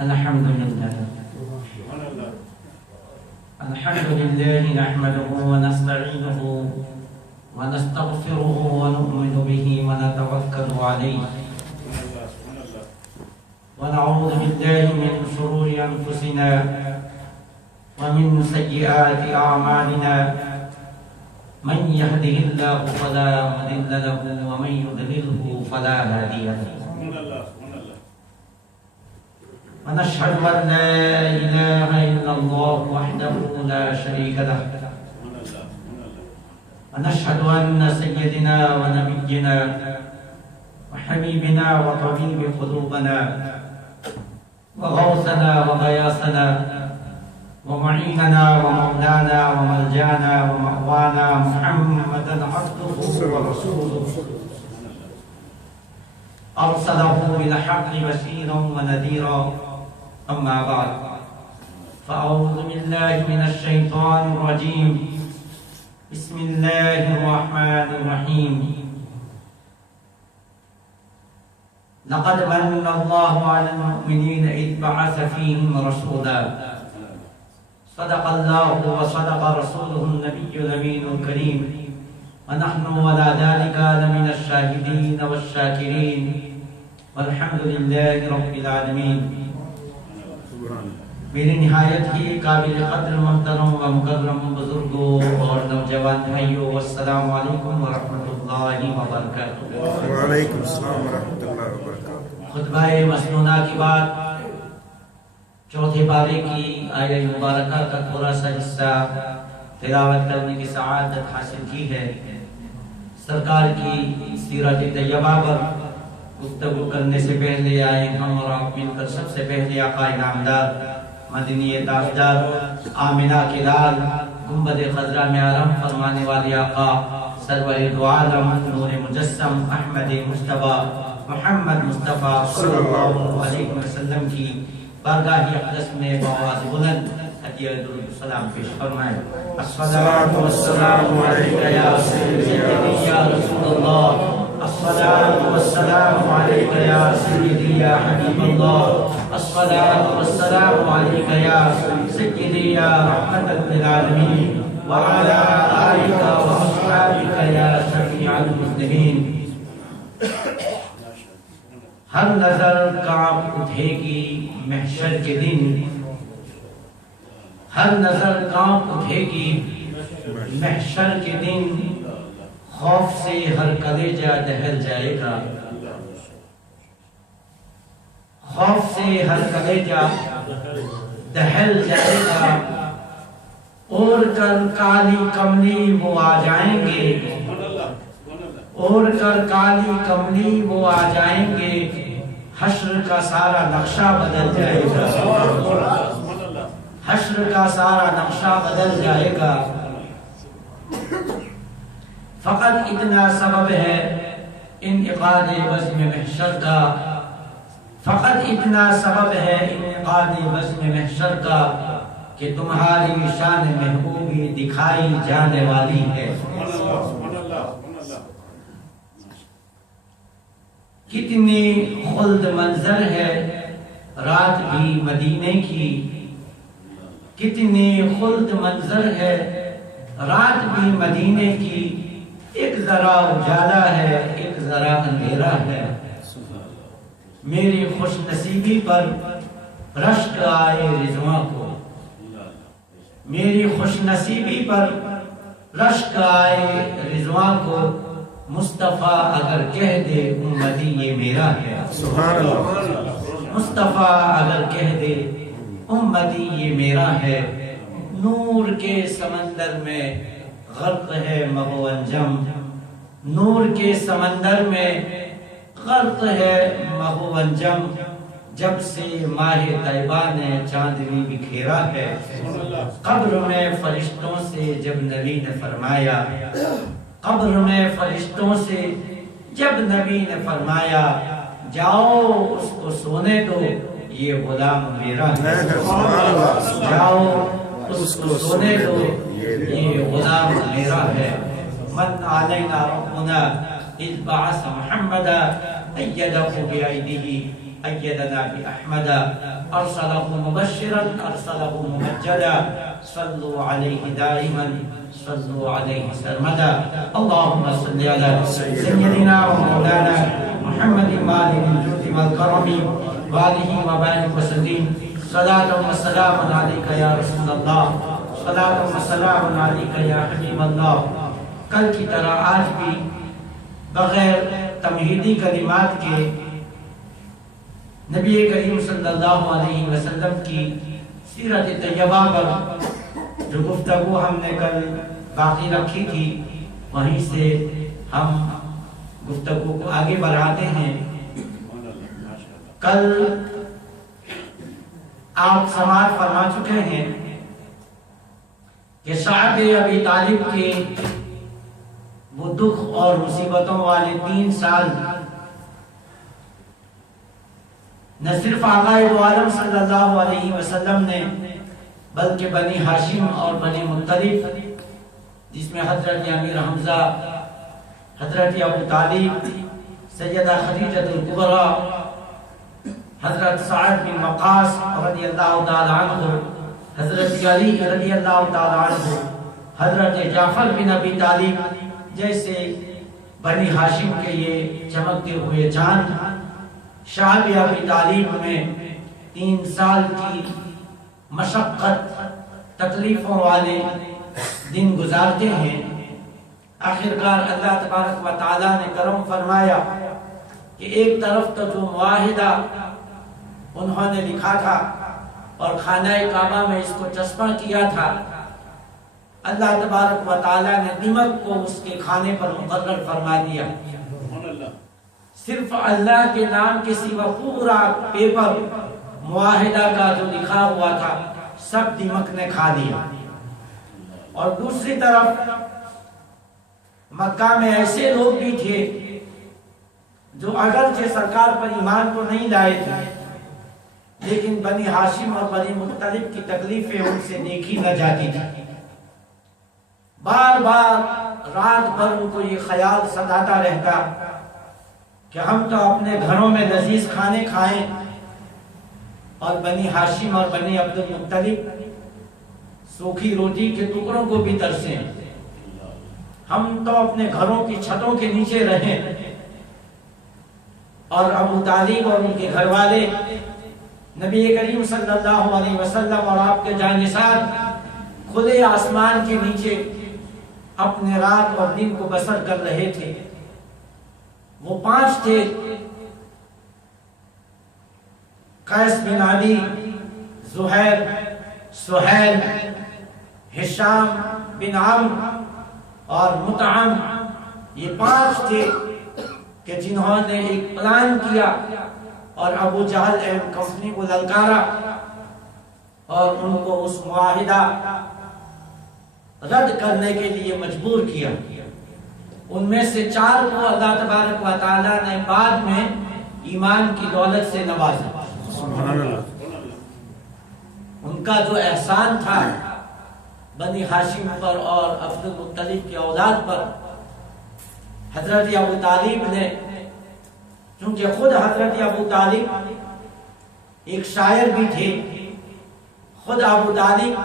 الحمد لله نحمده ونستعينه ونستغفره ونؤمن به ونتوكل عليه ونعوذ بالله من شرور أنفسنا ومن سيئات أعمالنا من يهده الله فلا مضل له ومن يضلله فلا هادي له ونشهد أن لا إله إلا الله وحده لا شريك له ونشهد أن سيدنا ونبينا وحبيبنا وطبيب قلوبنا وغوثنا وغياثنا ومعيننا ومولانا وملجانا ومأوانا محمدا عبده ورسوله أرسله بالحق بشيرا ونذيرا أما بعد فأعوذ بالله من الشيطان الرجيم بسم الله الرحمن الرحيم لقد من الله على المؤمنين إذ بعث فيهم رسولا صدق الله وصدق رسوله النبي الأمين الكريم ونحن على ذلك لمن الشاهدين والشاكرين والحمد لله رب العالمین۔ میرے نہایت ہی قابل قدر محترم و مکرم بزرگوں اور نوجوان بھائیوں، السلام علیکم ورحمۃ اللہ وبرکاتہ۔ وعلیکم السلام ورحمۃ اللہ وبرکاتہ۔ خطبہ مسنونہ کی بات چوتھے پارے کی آیہ مبارکہ کا تھوڑا سا حصہ تلاوت کرنے کی سعادت حاصل کی ہے۔ سرکار کی سیرت طیبہ پر گفتگو کرنے سے پہلے آئے ہم اور آپ مل کر سب سے پہلے آقا نامدار مدنی تاجدار آمنہ کے لال گنبد خضرا میں آرام فرمانے والے آقا سرور دو عالم نور مجسم احمد مصطفیٰ محمد مصطفیٰ صلی اللہ علیہ وسلم کی بارگاہ اقدس میں بآواز بلند ہدیہ درود السلام پیش فرمائیں۔ الصلاۃ والسلام علیک یا سیدی یا رسول اللہ، الصلاۃ والسلام علیک یا سیدی یا حبیب اللہ، الصلاۃ والسلام علیک یا سیدی یا رحمۃ للعالمین وعلی آلک واصحابک یا شفیع المذنبین۔ ہر نظر کانپ اٹھے گی محشر کے دن، ہر نظر کانپ اٹھے گی محشر کے دن، خوف سے ہر کلیجہ دہل جائے گا، خوف سے ہر کلیجہ دہل جائے گا، اوڑھ کر کالی کملی وہ آ جائیں گے، اوڑھ کر کالی کملی وہ آ جائیں گے، حشر کا سارا نقشہ بدل جائے گا، حشر کا سارا نقشہ بدل جائے گا۔ فقط اتنا سبب ہے انعقاد بزم محشر کا، فقط اتنا سبب ہے انعقاد بزم محشر کا کہ تمہاری شان محبوبی دکھائی جانے والی ہے۔ کتنی خلد منظر ہے رات بھی مدینے کی، کتنی خلد منظر ہے رات بھی مدینے کی، ایک ذرا اجالا ہے ایک ذرا اندھیرا ہے، میری خوش نصیبی پر رشک آئے رضواں کو، میری خوش نصیبی پر رشک آئے رضواں کو، مصطفیٰ اگر کہہ دے امتی یہ میرا ہے، سبحان اللہ، مصطفیٰ اگر کہہ دے امتی یہ میرا ہے، نور کے سمندر میں غرق ہے مغو انجم، نور کے سمندر میں غرق ہے مغو انجم، جب سے ماہ طیبہ نے چاندنی بکھیرا ہے، قبر میں فرشتوں سے جب نبی نے فرمایا، قبر میں فرشتوں سے جب نبی نے فرمایا جاؤ اس کو سونے دو یہ غلام میرا ہے، جاؤ اس کو سونے دو یہ غلام میرا ہے۔ من علینا ربنا اذ بعث محمدا ایدہ بأیدیہ أيدنا بأحمد أرسله مبشرا أرسله ممجدا صلوا عليه دائما صلوا عليه سرمدا اللهم صل على سيدنا ومولانا محمد مالك الجود والكرم وآله وبارك وسلم صلاة وسلام عليك يا رسول الله صلاة وسلام عليك يا حبيب الله کل کی طرح آج بھی بغیر تمہیدی کلمات کے نبی کریم صلی اللہ علیہ وسلم کی سیرت طیبہ پر جو گفتگو ہم نے کل باقی رکھی تھی وہیں سے ہم گفتگو کو آگے بڑھاتے ہیں. کل آپ سماعت فرما چکے ہیں کہ صاحب ابی طالب کے وہ دکھ اور مصیبتوں والے 3 سال نہ صرف آقا دو عالم صلی اللہ علیہ وسلم نے بلکہ بنی ہاشم اور بنی مطلب جس میں حضرت امیر حمزہ حضرت ابو طالب سیدہ خدیجہ الکبریٰ حضرت سعد بن وقاص رضی اللہ تعالی عنہ حضرت علی رضی اللہ تعالی عنہ حضرت جعفر بن ابی طالب جیسے بنی ہاشم کے یہ چمکتے ہوئے چاند شعب ابی طالب میں 3 سال کی مشقت تکلیفوں والے دن گزارتے ہیں. آخرکار اللہ تبارک و تعالیٰ نے کرم فرمایا کہ ایک طرف تو جو معاہدہ انہوں نے لکھا تھا اور خانہ کعبہ میں اس کو چسپاں کیا تھا اللہ تبارک و تعالیٰ نے دمک کو اس کے کھانے پر مقرر فرما دیا. صرف اللہ کے نام کے سوا پورا پیپر معاہدہ کا جو لکھا ہوا تھا سب دمک نے کھا دیا. اور دوسری طرف مکہ میں ایسے لوگ بھی تھے جو اگرچہ سرکار پر ایمان تو نہیں لائے تھے لیکن بنی ہاشم اور بنی مطلب کی تکلیفیں ان سے دیکھی نہ جاتی تھی. بار بار رات بھر ان کو یہ خیال ستاتا رہتا کہ ہم تو اپنے گھروں میں لذیذ کھانے کھائیں اور بنی ہاشم اور بنی عبد المطلب سوکھی روٹی کے ٹکڑوں کو بھی ترسیں. ہم تو اپنے گھروں کی چھتوں کے نیچے رہیں اور ابو طالب اور ان کے گھر والے نبی کریم صلی اللہ علیہ وسلم اور آپ کے جانشین کھلے آسمان کے نیچے اپنے رات اور دن کو بسر کر رہے تھے. وہ 5 تھے قیس بن علی زہیر سہیل ہشام بن عمرو اور مطعم یہ 5 تھے کہ جنہوں نے ایک پلان کیا اور ابو جہل اینڈ کمپنی کو للکارا اور ان کو اس معاہدہ رد کرنے کے لیے مجبور کیا. ان میں سے 4 کو اللہ تبارک و تعالیٰ نے بعد میں ایمان کی دولت سے نوازا. سبحان اللہ. ان کا جو احسان تھا بنی ہاشم پر اور عبد المطلب کی اولاد پر حضرت ابو طالب نے چونکہ خود حضرت ابو طالب ایک شاعر بھی تھے خود ابو طالب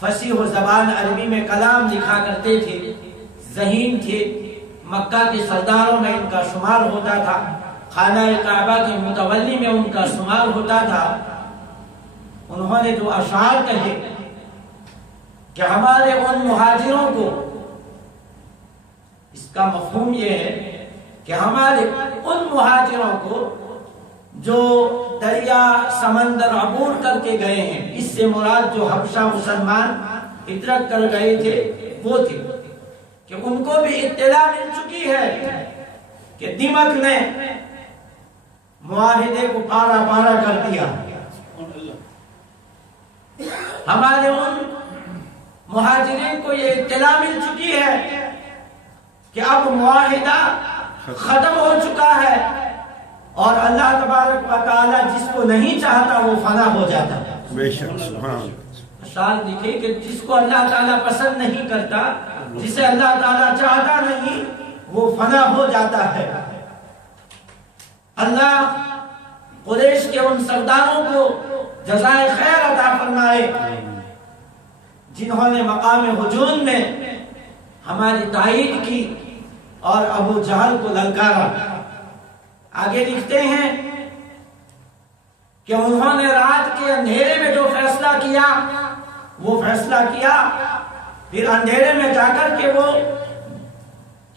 فصیح و زبان عربی میں کلام لکھا کرتے تھے ذہین تھے مکہ کے سرداروں میں ان کا شمار ہوتا تھا خانہ کعبہ کے متولی میں ان کا شمار ہوتا تھا. انہوں نے جو اشعار کہے کہ ہمارے ان مہاجروں کو اس کا مفہوم یہ ہے کہ ہمارے ان مہاجروں کو جو دریا سمندر عبور کر کے گئے ہیں اس سے مراد جو حبشہ مسلمان ہجرت کر گئے تھے وہ تھے کہ ان کو بھی اطلاع مل چکی ہے کہ دمک نے معاہدے کو پارا پارا کر دیا. ہمارے ان مہاجرین کو یہ اطلاع مل چکی ہے کہ اب معاہدہ ختم ہو چکا ہے اور اللہ تبارک و تعالی جس کو نہیں چاہتا وہ فنا ہو جاتا ہے. بے شک سبحان اللہ. اشعار دیکھیں کہ جس کو اللہ تعالیٰ پسند نہیں کرتا جسے اللہ تعالیٰ چاہتا نہیں وہ فنا ہو جاتا ہے. اللہ قریش کے ان سرداروں کو جزائے خیر عطا فرمائے جنہوں نے مقام ہجوم میں ہماری تائید کی اور ابو جہل کو للکارا۔ آگے لکھتے ہیں کہ انہوں نے رات کے اندھیرے میں جو فیصلہ کیا وہ فیصلہ کیا، پھر اندھیرے میں جا کر کے وہ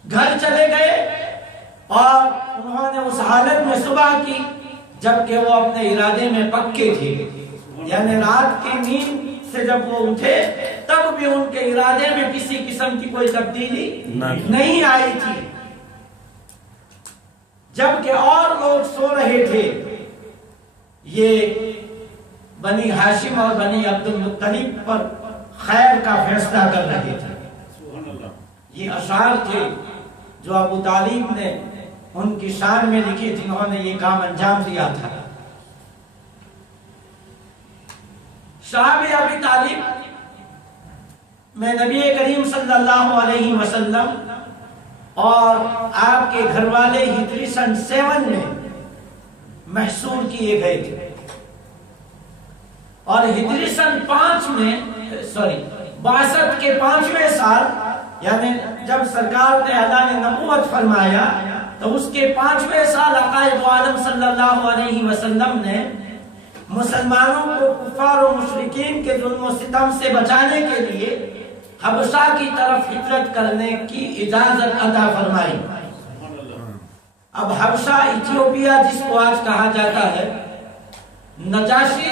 گھر چلے گئے اور انہوں نے اس حالت میں صبح کی جبکہ وہ اپنے ارادے میں پکے تھے، یعنی رات کی نیند سے جب وہ اٹھے تب بھی ان کے ارادے میں کسی قسم کی کوئی تبدیلی نہیں آئی تھی، جبکہ اور لوگ سو رہے تھے۔ یہ بنی ہاشم اور بنی عبد المطلب پر خیر کا فیصلہ کر رہے تھے۔ یہ اشعار تھے جو ابو طالب نے ان کی شان میں لکھی جنہوں نے یہ کام انجام دیا تھا۔ صحابہ ابی طالب میں نبی کریم صلی اللہ علیہ وسلم اور آپ کے گھر والے ہجری سن 7 میں محصور کیے گئے تھے، اور ہجری سن 5 میں بعثت کے 5ویں سال، یعنی جب سرکار نے اللہ نے نبوت فرمایا تو اس کے 5ویں سال عقائد عالم صلی اللہ علیہ وسلم نے مسلمانوں کو کفار و مشرکین کے ظلم و ستم سے بچانے کے لیے حبشہ کی طرف ہجرت کرنے کی اجازت عطا فرمائی۔ اب حبشہ ایتھیوپیا جس کو آج کہا جاتا ہے، نجاشی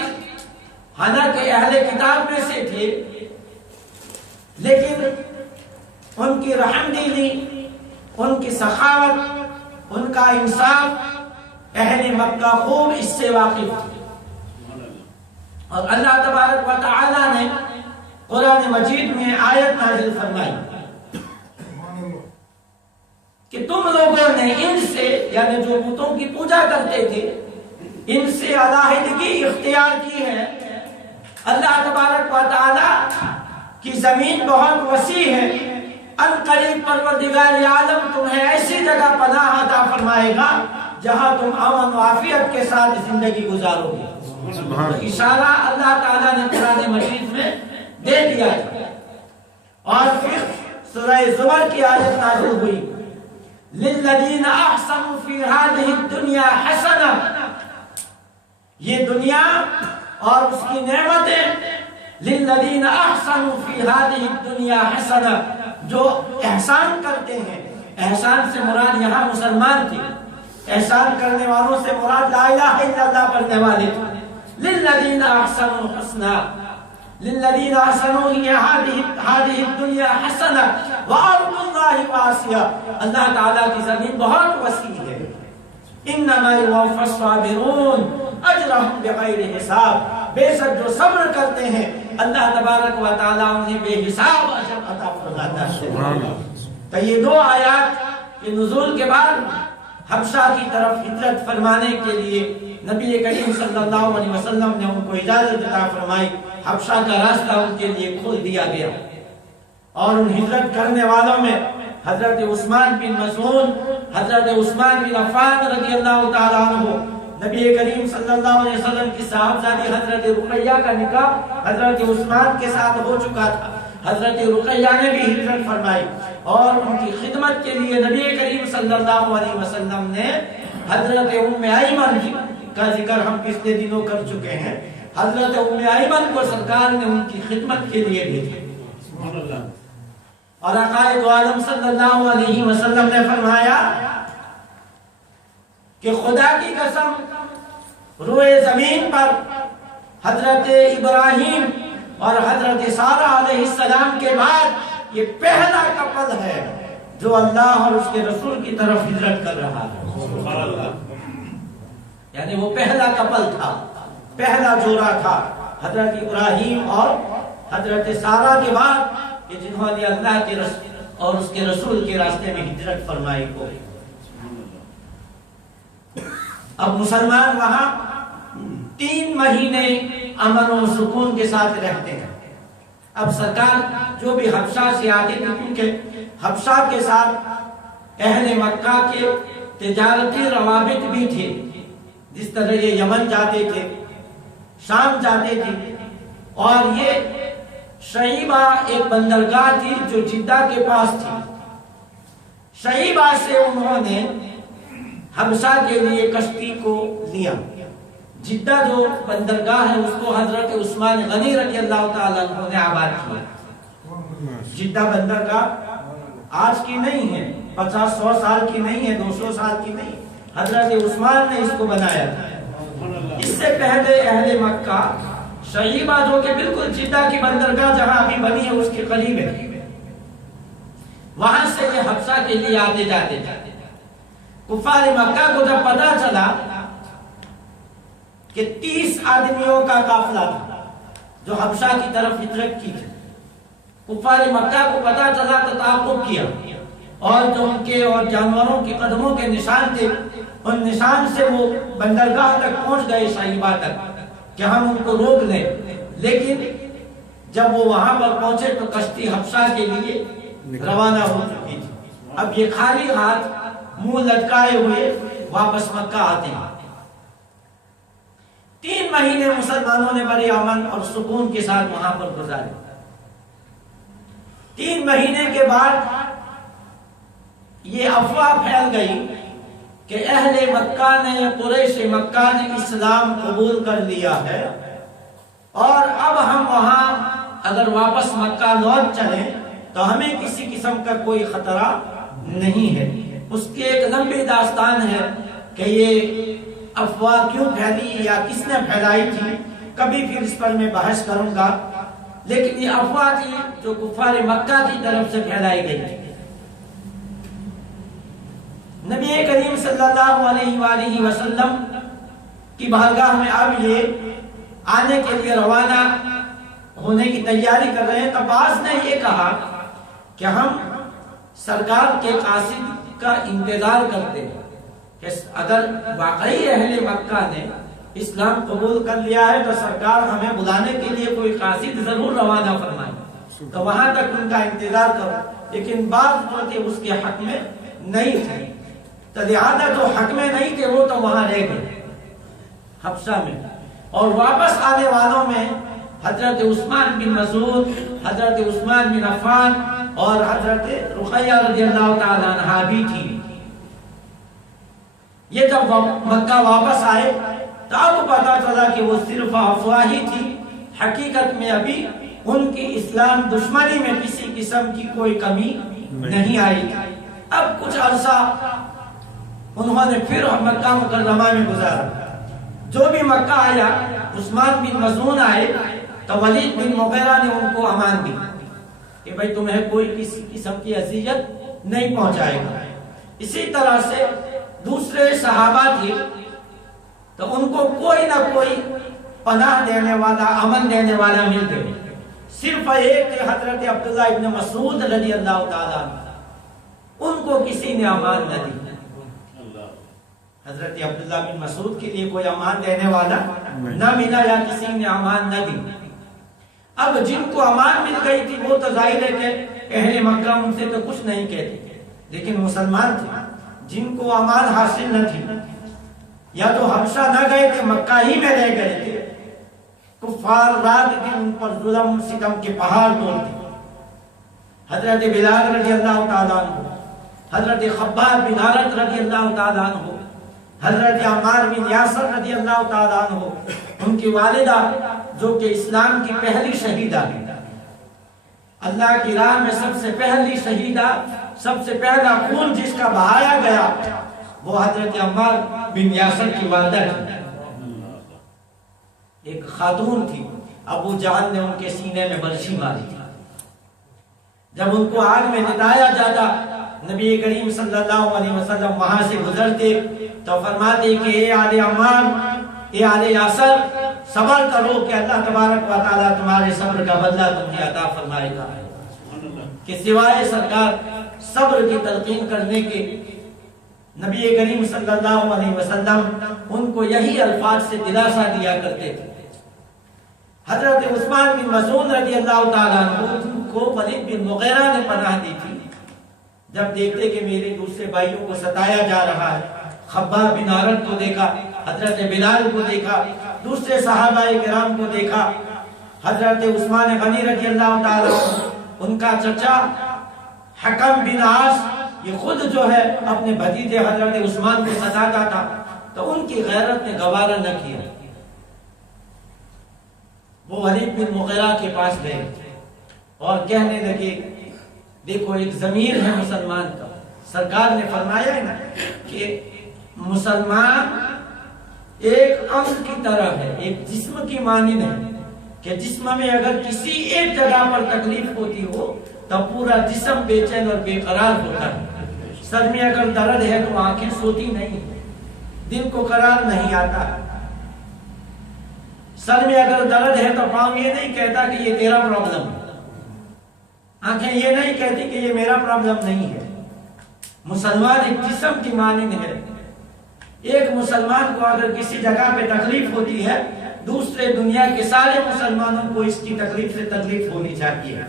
حالانکہ اہل کتاب میں سے تھے لیکن ان کی رحم دلی، ان کی سخاوت، ان کا انصاف اہل مکہ خوب اس سے واقف تھے، اور اللہ تبارک و تعالی نے قرآن مجید میں آیت نازل فرمائی کہ تم لوگوں نے ان سے، یعنی جو بتوں کی پوجا کرتے تھے، ان سے علیحدگی اختیار کی ہے۔ اللہ تبارک و تعالی کی زمین بہت وسیع ہے، ان قریب پروردگار عالم تمہیں ایسی جگہ پناہ عطا فرمائے گا جہاں تم امن و عافیت کے ساتھ زندگی گزارو گے۔ اشارہ اللہ تعالیٰ نے قرآن مجید میں دے دیا تھا، اور پھر سورہ زمر کی آیت نازل ہوئی، للذین احسنوا فی ہذہ الدنیا حسنہ، یہ دنیا اور اس کی نعمتیں، للذین احسنوا فی ہذہ الدنیا حسنہ، جو احسان کرتے ہیں، احسان سے مراد یہاں مسلمان تھے، احسان کرنے والوں سے مراد لا الہ الا اللہ پڑھنے والے تھے، للذین احسنوا الحسنى، للذین احسنوا هذه الدنیا حسنہ وارض اللہ واسعہ، اللہ تعالیٰ کی زمین بہت وسیع ہے، انما یوفی الصابرون اجرهم بغیر حساب، بے شک جو صبر کرتے ہیں اللہ تبارک و تعالیٰ انہیں بے حساب اجر عطا فرماتا ہے۔ تو یہ دو آیات کے نزول کے بعد حبشہ کی طرف ہجرت فرمانے کے لیے نبی کریم صلی اللہ علیہ وسلم نے ان کو اجازت عطا فرمائی، حبشہ کا راستہ ان کے لیے کھول دیا گیا، اور ان ہجرت کرنے والوں میں حضرت عثمان بن مسعود، حضرت عثمان بن عفان رضی اللہ تعالیٰ عنہ، نبی کریم صلی اللہ علیہ وسلم کی صاحبزادی حضرت رقیہ کا نکاح حضرت عثمان کے ساتھ ہو چکا تھا، حضرت رقیہ نے بھی ہجرت فرمائی، اور ان کی خدمت کے لیے نبی کریم صلی اللہ علیہ وسلم نے حضرت ام ایمن کا ذکر ہم پچھلے دنوں کر چکے ہیں، حضرت ام ایمن کو سرکار نے ان کی خدمت کے لیے بھیجا، اور عقائد عالم صلی اللہ علیہ وسلم نے فرمایا کہ خدا کی قسم روئے زمین پر حضرت ابراہیم اور حضرت سارہ علیہ السلام کے بعد یہ پہلا کپل ہے جو اللہ اور اس کے رسول کی طرف ہجرت کر رہا ہے، یعنی وہ پہلا کپل تھا، پہلا جوڑا تھا، حضرت ابراہیم اور حضرت سارہ کے بعد کہ جنہوں نے اللہ کے اور اس کے رسول کے راستے میں ہجرت فرمائی کو۔ اب مسلمان وہاں 3 مہینے امن و سکون کے ساتھ رہتے ہیں۔ اب سرکار جو بھی حبشہ سے آتے تھے، کیونکہ حبشہ کے ساتھ اہل مکہ کے تجارتی روابط بھی تھے، جس طرح یہ یمن جاتے تھے، شام جاتے تھے، اور یہ شعیبہ ایک بندرگاہ تھی جو جدہ کے پاس تھی۔ شعیبہ سے انہوں نے حبشہ کے لیے کشتی کو لیا۔ جدہ جو بندرگاہ ہے اس کو حضرت عثمان غنی رضی اللہ تعالیٰ عنہ نے آباد کیا۔ جدہ بندرگاہ آج کی نہیں ہے، 50-100 سال کی نہیں ہے، 200 سال کی نہیں، حضرت عثمان نے اس کو بنایا تھا۔ اس سے پہلے اہل مکہ شعیبہ جو کہ بالکل جدہ کی بندرگاہ جہاں ابھی بنی ہے اس کے قریب ہے، وہاں سے یہ حبشہ کے لیے آتے جاتے تھے۔ کفار مکہ کو جب پتا چلا کہ 30 آدمیوں کا قافلہ تھا جو حبشہ کی طرف ہجرت کی تھی، کفار مکہ کو پتا چلا تو تعاقب کیا، اور جو ان کے اور جانوروں کے قدموں کے نشان تھے ان نشان سے وہ بندرگاہ تک پہنچ گئے، شعیبہ تک، کہ ہم ان کو روک لیں۔ لیکن جب وہ وہاں پر پہنچے تو کشتی حبشہ کے لیے روانہ ہو چکی تھی۔ اب یہ خالی ہاتھ منہ لٹکائے ہوئے واپس مکہ آتے ہیں۔ 3 مہینے مسلمانوں نے بڑے امن اور سکون کے ساتھ وہاں پر گزارے۔ 3 مہینے کے بعد یہ افواہ پھیل گئی کہ اہل مکہ نے، قریش مکہ نے اسلام قبول کر لیا ہے، اور اب ہم وہاں اگر واپس مکہ لوٹ چلیں تو ہمیں کسی قسم کا کوئی خطرہ نہیں ہے۔ اس کی ایک لمبی داستان ہے کہ یہ افواہ کیوں پھیلی یا کس نے پھیلائی تھی، کبھی پھر اس پر میں بحث کروں گا، لیکن یہ افواہ تھی جو کفار مکہ کی طرف سے پھیلائی گئی تھی۔ نبی کریم صلی اللہ علیہ وآلہ وسلم کی بارگاہ میں اب یہ آنے کے لیے روانہ ہونے کی تیاری کر رہے ہیں، تو بعض نے یہ کہا کہ ہم سرکار کے قاصد کا انتظار کرتے ہیں کہ اگر واقعی اہل مکہ نے اسلام قبول کر لیا ہے تو سرکار ہمیں بلانے کے لیے کوئی قاصد ضرور روانہ فرمائے، تو وہاں تک ان کا انتظار کرو۔ لیکن بعض جو تھے اس کے حق میں نہیں تھے، تو لہذا جو حق میں نہیں تھے وہ تو وہاں رہ گئے حبشہ میں۔ اور واپس آنے والوں میں حضرت عثمان بن مسعود، حضرت عثمان بن عفان اور حضرت رقیہ رضی اللہ تعالی عنہا بھی تھی۔ یہ جب مکہ واپس آئے تو اب پتا چلا کہ وہ صرف افواہی تھی، حقیقت میں ابھی ان کی اسلام دشمنی میں کسی قسم کی کوئی کمی نہیں آئی تھی۔ اب کچھ عرصہ انہوں نے پھر مکہ مکرمہ میں گزارا۔ جو بھی مکہ آیا، عثمان بن مظعون آئے تو ولید بن مغیرہ نے ان کو امان دی کہ بھئی تمہیں کوئی کسی قسم کی اذیت نہیں پہنچائے گا۔ اسی طرح سے دوسرے صحابہ تھے تو ان کو کوئی نہ کوئی پناہ دینے والا، امن دینے والا مل گئے۔ صرف ایک تھے حضرت عبداللہ ابن مسعود رضی اللہ تعالیٰ عنہ، ان کو کسی نے امان نہ دی۔ حضرت عبداللہ بن مسعود کے لیے کوئی امان دینے والا نہ ملا یا کسی نے امان نہ دی۔ اب جن کو امان مل گئی تھی وہ تو ظاہر ہے کہ اہل مکہ ان سے تو کچھ نہیں کہتے، لیکن مسلمان تھے جن کو امان حاصل نہ تھی، یا تو حبشہ نہ گئے تھے، مکہ ہی میں رہ گئے تھے، کفار رات دن ان پر ظلم ستم کے پہاڑ توڑتے۔ حضرت بلال رضی اللہ تعالیٰ عنہ، حضرت خباب بن عارت رضی اللہ تعالیٰ عنہ، حضرت عمار بن یاسر رضی اللہ تعالیٰ عنہ، ان کی والدہ جو کہ اسلام کی پہلی شہیدہ ہے، اللہ کی راہ میں سب سے پہلی شہیدہ، سب سے پہلا خون جس کا بہایا گیا وہ حضرت عمار بن یاسر کی والدہ تھی، ایک خاتون تھی۔ ابو جہل نے ان کے سینے میں برچھی ماری تھی۔ جب ان کو آگ میں لٹایا جاتا، نبی کریم صلی اللہ علیہ وسلم وہاں سے گزرتے تو فرماتے کہ اے آل عمار، اے آل یاسر، صبر کرو کہ اللہ تبارک و تعالیٰ تمہارے صبر کا بدلہ تمہیں عطا فرمائے گا۔ کہ سوائے سرکار صبر کی تلقین کرنے کے نبی کریم صلی اللہ علیہ وسلم ان کو یہی الفاظ سے دلاسا دیا کرتے تھے۔ حضرت عثمان بن مظعون رضی اللہ تعالیٰ عنہ کو ولید بن مغیرہ نے پناہ دی تھی، جب دیکھتے کہ میرے دوسرے بھائیوں کو ستایا جا رہا ہے، خباب بن عرد کو دیکھا، حضرت بلال کو دیکھا، دوسرے صحابہ کرام کو دیکھا، حضرت عثمان غنی رضی اللہ تعالیٰ ان کا چچا حکم بن عاص یہ خود جو ہے اپنے بھتیجے حضرت عثمان کو ستاتا تھا، تو ان کی غیرت نے گوارا نہ کیا، وہ ولید بن مغیرہ کے پاس گئے اور کہنے لگے دیکھو ایک ضمیر ہے مسلمان کا، سرکار نے فرمایا ہے نا کہ مسلمان ایک عمل کی طرح ہے، ایک جسم کی مانند ہے کہ جسم میں اگر کسی ایک جگہ پر تکلیف ہوتی ہو تو پورا جسم بے چین اور بے قرار ہوتا ہے، سر میں اگر درد ہے تو آنکھیں سوتی نہیں، دل کو قرار نہیں آتا، سر میں اگر درد ہے تو پاؤں یہ نہیں کہتا کہ یہ تیرا پرابلم ہے، آنکھیں یہ نہیں کہتی کہ یہ میرا پرابلم نہیں ہے۔ مسلمان ایک جسم کی مانند ہے، ایک مسلمان کو اگر کسی جگہ پہ تکلیف ہوتی ہے دوسرے دنیا کے سارے مسلمانوں کو اس کی تکلیف سے تکلیف ہونی چاہیے،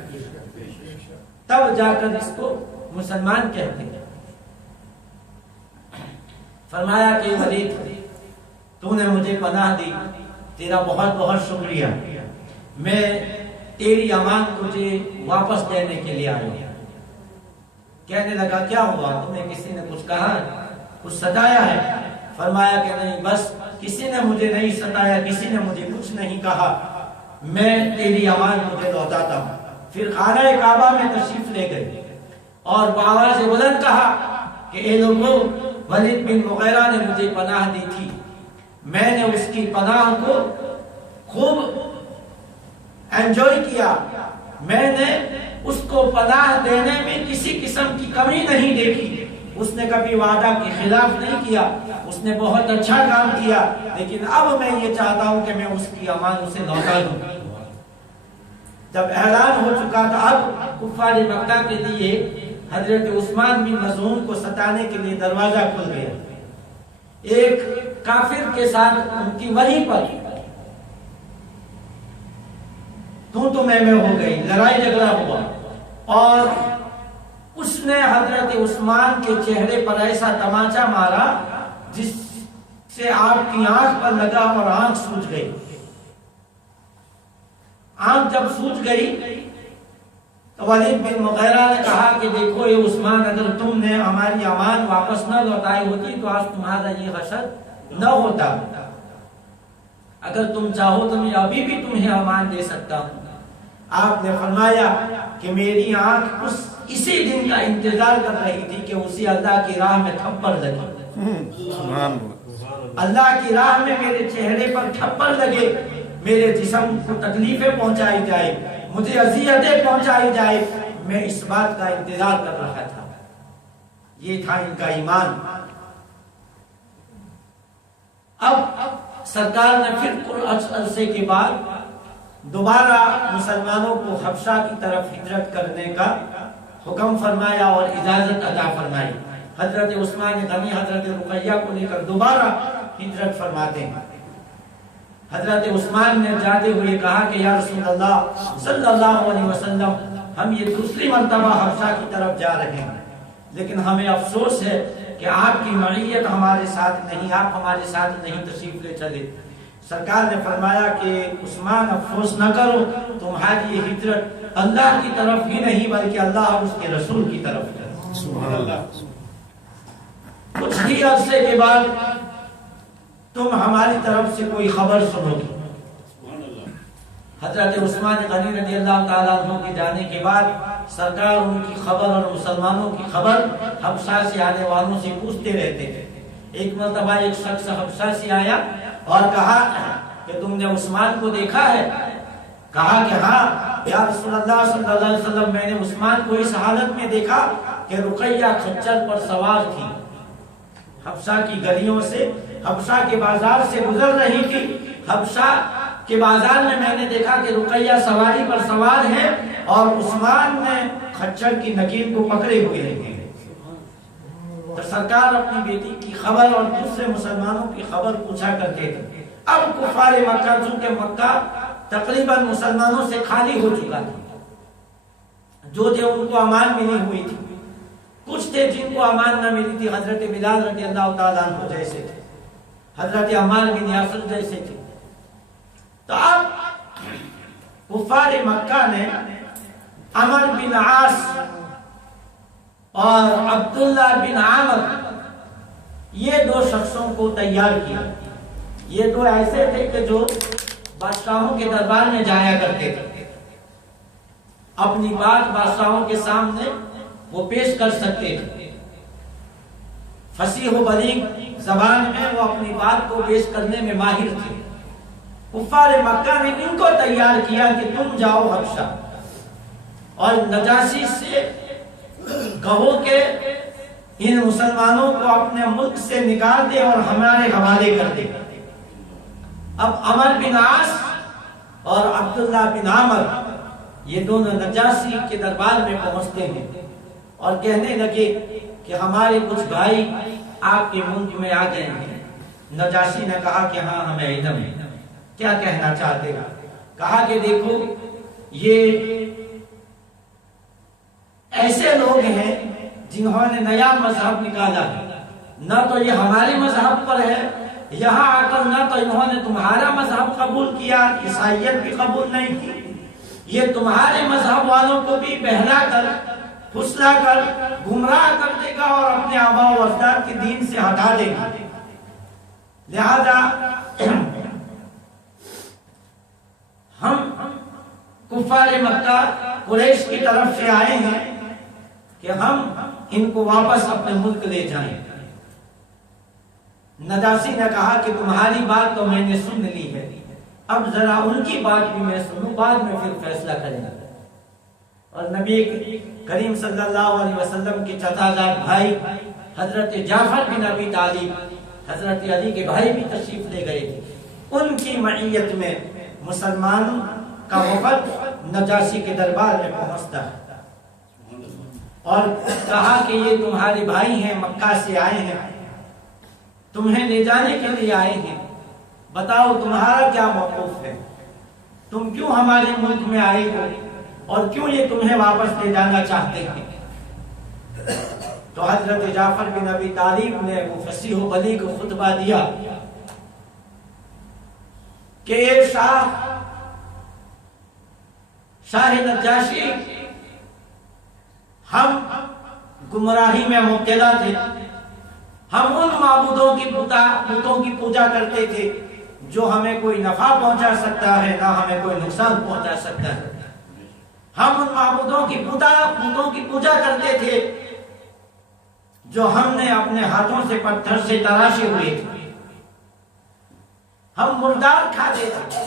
تب جا کر اس کو مسلمان کہتے ہیں۔ فرمایا کہ ولید تو نے مجھے پناہ دی، تیرا بہت بہت شکریہ، میں تیری امان تجھے واپس دینے کے لیے آیا۔ کہنے لگا کیا ہوا، تمہیں کسی نے کچھ کہا ہے، کچھ ستایا ہے؟ فرمایا کہ نہیں، بس کسی نے مجھے نہیں ستایا، کسی نے مجھے کچھ نہیں کہا، میں تیری امان مجھے لوٹاتا ہوں۔ پھر خانہ کعبہ میں تشریف لے گئے اور بآواز بلند کہا کہ اے لوگوں، ولید بن مغیرہ نے مجھے پناہ دی تھی، میں نے اس کی پناہ کو خوب انجوائے کیا، میں نے اس کو پناہ دینے میں کسی قسم کی کمی نہیں دیکھی، اس نے کبھی وعدہ کے خلاف نہیں کیا، اس نے بہت اچھا کام کیا، لیکن اب میں یہ چاہتا ہوں کہ میں اس کی امان اسے لوٹا دوں۔ جب اعلان ہو چکا تھا اب کفار مکہ کے لیے حضرت عثمان بن مظعون کو ستانے کے لیے دروازہ کھل گیا، ایک کافر کے ساتھ ان کی وہیں پر تو میں ہو گئی، لڑائی جھگڑا ہوا، اور اس نے حضرت عثمان کے چہرے پر ایسا تماچا مارا جس سے آپ کی آنکھ پر لگا اور آنکھ سوج گئی۔ آنکھ جب سوج گئی تو ولید بن مغیرہ نے کہا کہ دیکھو یہ عثمان، اگر تم نے ہماری امان واپس نہ لوٹائی ہوتی تو آج تمہارا یہ حشر نہ ہوتا، اگر تم چاہو تو میں ابھی بھی تمہیں امان دے سکتا ہوں۔ آپ نے فرمایا کہ میری آنکھ اسی دن کا انتظار کر رہی تھی کہ اسی اللہ کی راہ میں تھپڑ لگے، اللہ کی راہ میں میرے چہرے پر تھپڑ لگے، میرے جسم کو تکلیفیں پہنچائی جائے، مجھے اذیتیں پہنچائی جائے، میں اس بات کا انتظار کر رہا تھا۔ یہ تھا ان کا ایمان۔ اب سرکار نے پھر کچھ عرصے کے بعد دوبارہ مسلمانوں کو حبشہ کی طرف ہجرت کرنے کا حکم فرمایا اور اجازت عطا فرمائی۔ حضرت عثمان غنی حضرت رقیہ کو لے کر دوبارہ ہجرت فرماتے ہیں۔ حضرت عثمان نے جاتے ہوئے کہا کہ یا رسول اللہ صلی اللہ علیہ وسلم، ہم یہ دوسری مرتبہ حبشہ کی طرف جا رہے ہیں، لیکن ہمیں افسوس ہے کہ آپ کی معیت ہمارے ساتھ نہیں، آپ ہمارے ساتھ نہیں تشریف لے چلے۔ سرکار نے فرمایا کہ عثمان افسوس نہ کرو، تمہاری یہ ہجرت اللہ کی طرف ہی نہیں بلکہ اللہ اور اس کے رسول کی طرف ہے۔ سبحان اللہ۔ کچھ ہی عرصے کے بعد تم ہماری طرف سے کوئی خبر سنو گے۔ حضرت عثمان غنی رضی اللہ تعالیٰ عنہ کے جانے کے بعد سرکار ان کی خبر اور مسلمانوں کی خبر حبشہ سے آنے والوں سے پوچھتے رہتے تھے۔ ایک مرتبہ ایک شخص حبشہ سے آیا اور کہا کہ تم نے عثمان کو دیکھا ہے؟ کہا کہ ہاں یا رسول اللہ صلی اللہ علیہ وسلم، میں نے عثمان کو اس حالت میں دیکھا کہ رقیہ خچر پر سوار تھی، حبشہ کی گلیوں سے، حبشہ کے بازار سے گزر رہی تھی، حبشہ کے بازار میں نے دیکھا کہ رقیہ سواری پر سوار ہے اور عثمان نے خچر کی نکیل کو پکڑے ہوئے ہیں۔ تو سرکار اپنی بیٹی کی خبر اور دوسرے مسلمانوں کی خبر پوچھا کرتے تھے۔ اب کفار مکہ، چونکہ مکہ تقریباً مسلمانوں سے خالی ہو چکا تھا، جو تھے ان کو امان ملی ہوئی تھی، کچھ تھے جن کو امان نہ ملی تھی، حضرت بلال رضی اللہ تعالیٰ عنہ جیسے تھے، حضرت عمار بن یاسر جیسے تھے۔ تو اب کفار مکہ نے عمرو بن عاص اور عبداللہ بن عامر یہ دو شخصوں کو تیار کیا۔ یہ دو ایسے تھے کہ جو بادشاہوں کے دربار میں جایا کرتے تھے، اپنی بات بادشاہوں کے سامنے وہ پیش کر سکتے تھے، فصیح و بلیغ زبان میں وہ اپنی بات کو پیش کرنے میں ماہر تھے۔ کفار مکہ نے ان کو تیار کیا کہ تم جاؤ حبشہ اور نجاشی سے کہو کہ ان مسلمانوں کو اپنے ملک سے نکال دے اور ہمارے حوالے کر دے۔ اب عمرو بن عاص اور عبداللہ بن عامر یہ دونوں نجاشی کے دربار میں پہنچتے ہیں اور کہنے لگے کہ ہمارے کچھ بھائی آپ کے ملک میں آ گئے ہیں۔ نجاشی نے کہا کہ ہاں ہمیں علم ہے، کیا کہنا چاہتے ہیں؟ کہا کہ دیکھو یہ ایسے لوگ ہیں جنہوں نے نیا مذہب نکالا ہے، نہ تو یہ ہمارے مذہب پر ہے، یہاں آ کر نہ تو انہوں نے تمہارا مذہب قبول کیا، عیسائیت بھی قبول نہیں کی، یہ تمہارے مذہب والوں کو بھی بہلا کر پھسلا کر گمراہ کر دے گا اور اپنے آباء و اجداد کے دین سے ہٹا دے گا۔ لہذا ہم کفار مکہ قریش کی طرف سے آئے ہیں کہ ہم ان کو واپس اپنے ملک لے جائیں۔ نجاشی نے کہا کہ تمہاری بات تو میں نے سن لی ہے، اب ذرا ان کی بات بھی میں سنوں، بعد میں پھر فیصلہ کریں گا۔ اور نبی کریم صلی اللہ علیہ وسلم کے چچا زاد بھائی حضرت جعفر بن ابی طالب حضرت علی کے بھائی بھی تشریف لے گئے تھے، ان کی معیت میں مسلمان کا وفد نجاشی کے دربار میں پہنچتا ہے اور کہا کہ یہ تمہارے بھائی ہیں، مکہ سے آئے ہیں، تمہیں لے جانے کے لیے آئے ہیں، بتاؤ تمہارا کیا موقف ہے، تم کیوں ہمارے ملک میں آئے ہو اور کیوں یہ تمہیں واپس لے جانا چاہتے ہیں؟ تو حضرت جعفر بن ابی طالب نے وہ فصیح و بلیغ خطبہ دیا کہ اے شاہ نجاشی، ہم گمراہی میں مبتلا تھے، ہم ان معبودوں کی بتوں کی پوجا کرتے تھے جو ہمیں کوئی نفع پہنچا سکتا ہے نہ ہمیں کوئی نقصان پہنچا سکتا ہے، ہم ان معبودوں کی بتوں کی پوجا کرتے تھے جو ہم نے اپنے ہاتھوں سے پتھر سے تراشے ہوئے تھے، ہم مردار کھاتے تھے،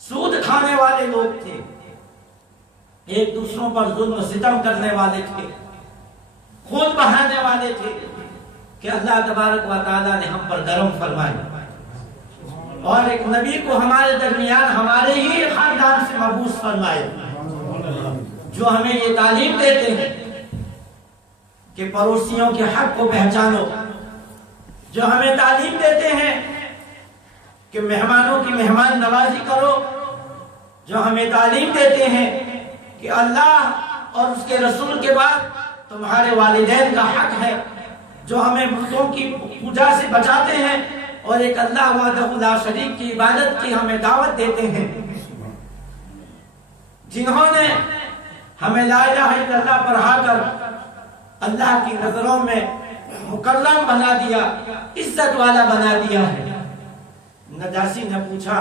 سود کھانے والے لوگ تھے، ایک دوسروں پر ظلم و ستم کرنے والے تھے، خون بہانے والے تھے کہ اللہ تبارک و تعالیٰ نے ہم پر کرم فرمایا اور ایک نبی کو ہمارے درمیان ہمارے ہی خاندان سے مبعوث فرمائے جو ہمیں یہ تعلیم دیتے ہیں کہ پڑوسیوں کے حق کو پہچانو، جو ہمیں تعلیم دیتے ہیں کہ مہمانوں کی مہمان نوازی کرو، جو ہمیں تعلیم دیتے ہیں کہ اللہ اور اس کے رسول کے بعد تمہارے والدین کا حق ہے، جو ہمیں بتوں کی پوجا سے بچاتے ہیں اور ایک اللہ وحدہ لا شریک کی عبادت کی ہمیں دعوت دیتے ہیں، جنہوں نے ہمیں لا الہ الا اللہ پڑھا کر اللہ کی نظروں میں مکرم بنا دیا، عزت والا بنا دیا ہے۔ نجاشی نے پوچھا